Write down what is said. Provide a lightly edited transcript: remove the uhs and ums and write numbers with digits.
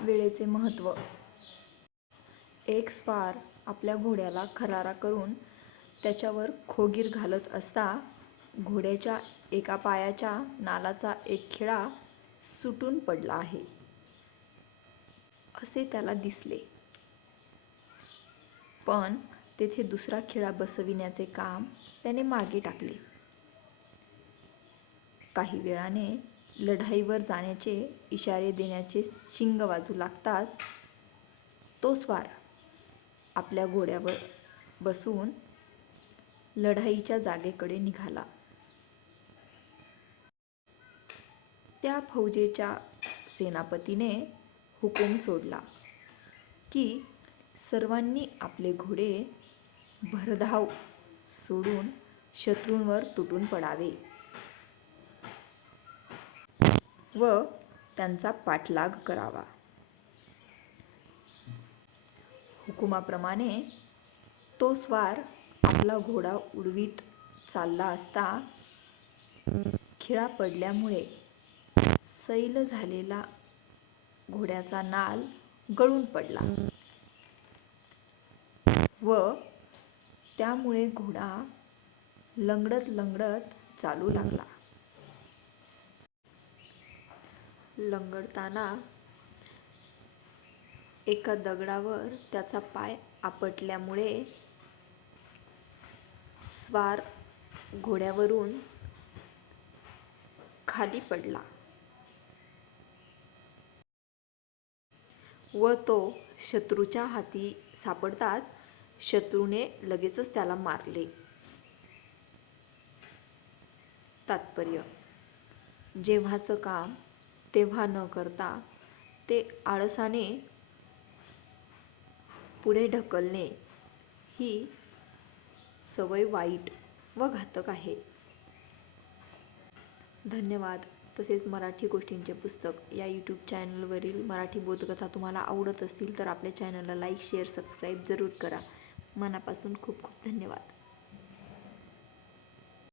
वेळेचे महत्त्व. एक स्वार आपल्या घोड्याला खरारा करून त्याच्यावर खोगीर घालत असता घोड्याच्या एका पायाच्या नालाचा एक खिळा सुटून पडला आहे असे त्याला दिसले. पण तेथे दुसरा खिळा बसविण्याचे काम त्याने मागे टाकले. काही वेळाने लढाईवर जाण्याचे इशारे देण्याचे शिंग वाजू लागताच तो स्वार आपल्या घोड्यावर बसून लढाईच्या जागेकडे निघाला. त्या फौजेच्या सेनापतीने हुकूम सोडला की सर्वांनी आपले घोडे भरधाव सोडून शत्रूंवर तुटून पडावे व त्यांचा पाठलाग करावा. हुकुमाप्रमाणे तो स्वार आपला घोडा उडवीत चालला असता खिळा पडल्यामुळे सैल झालेला घोड्याचा नाल गळून पडला व त्यामुळे घोडा लंगडत लंगडत चालू लागला. लंगडताना एका दगडावर त्याचा पाय आपटल्यामुळे स्वार घोड्यावरून खाली पडला व तो शत्रूच्या हाती सापडताच शत्रूने लगेचच त्याला मारले. तात्पर्य: जेव्हाचं काम तेव्हा न करता ते आळसाने पुढे ढकलणे ही सवय वाईट व घातक आहे. धन्यवाद. तसेच मराठी गोष्टींचे पुस्तक या यूट्यूब चॅनलवरील मराठी बोधकथा तुम्हाला आवडत असतील तर आपल्या चॅनलला लाईक, शेअर, सबस्क्राईब जरूर करा. मनापासून खूप खूप धन्यवाद.